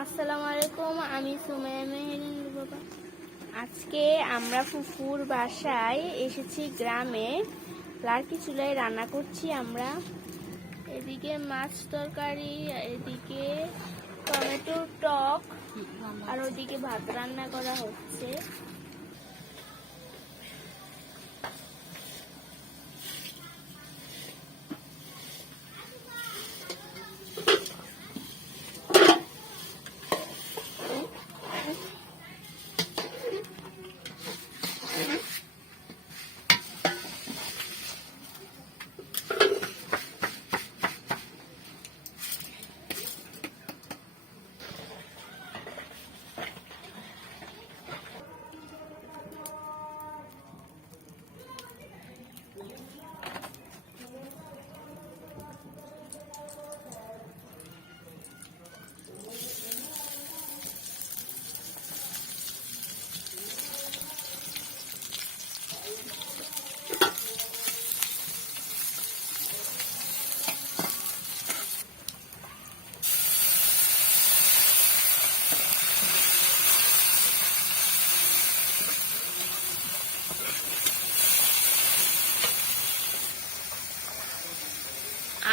আসসালামু আলাইকুম, আমি সুমাইয়া মেহেরিন বাবা। আজকে আমরা ফুফুর বাসায় এসেছি গ্রামে। লার্কি চুলায় রান্না করছি আমরা। এদিকে মাছ তরকারি, এদিকে টমেটোর টক, আর ওদিকে ভাত রান্না করা হচ্ছে।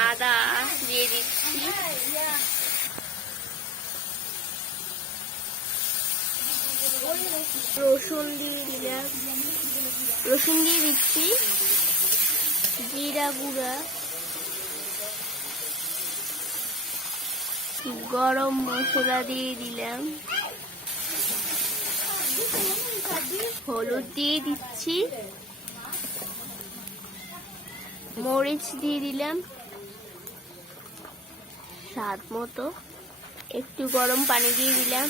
আদা দিয়ে দিচ্ছি, রসুন দিয়ে দিচ্ছি, জিরা গুঁড়া, গরম মশলা দিয়ে দিলাম, হলুদ দিয়ে দিচ্ছি, মরিচ দিয়ে দিলাম স্বাদ মতো, একটু গরম পানি দিয়ে দিলাম,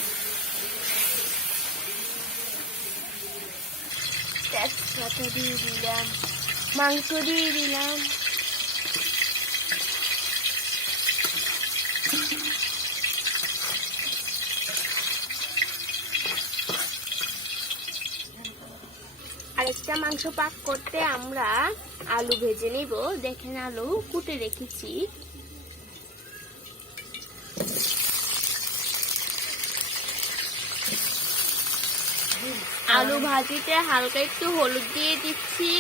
তেজপাতা দিয়ে দিলাম, মাংস দিয়ে দিলাম, আরেকটা মাংস পাক করতে আমরা আলু ভেজে নিব। দেখেন, আলু কুটে রেখেছি। আলু ভাজিতে হালকা একটু হলুদ দিয়ে দিচ্ছি,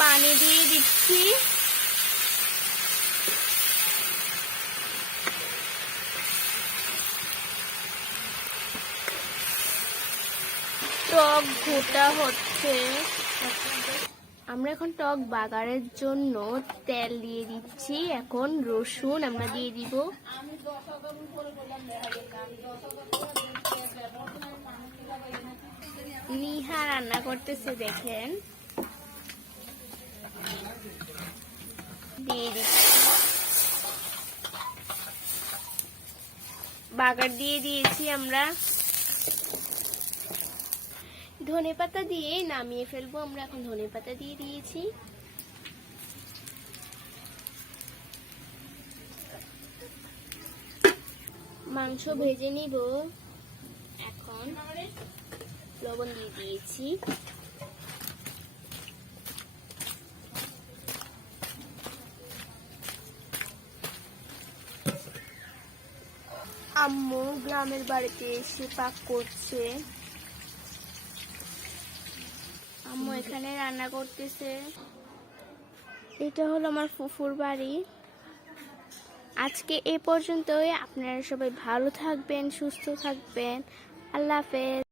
পানি দিয়ে দিচ্ছি, টক ঘোটা হচ্ছে। আমরা এখন টক বাগারের জন্য তেল দিয়ে দিচ্ছি। এখন রসুন আমরা দিয়ে দিব। নিহা রান্না করতেছে, দেখেন, দিয়ে দিচ্ছি। বাগার দিয়ে দিয়েছি আমরা। ধনেপাতা দিয়ে নামিয়ে ফেলবো আমরা। এখন ধনেপাতা দিয়ে দিয়েছি। মাংস ভেজে নিব। এখন লবণ দিয়ে দিয়েছি। আম্মু গ্রামের বাড়িতে এসে পাক করছে। আম্মু এখানে রান্না করতেছে। এটা হলো আমার ফুফুর বাড়ি। আজকে এ পর্যন্তই। আপনারা সবাই ভালো থাকবেন, সুস্থ থাকবেন। আল্লাহ হাফেজ।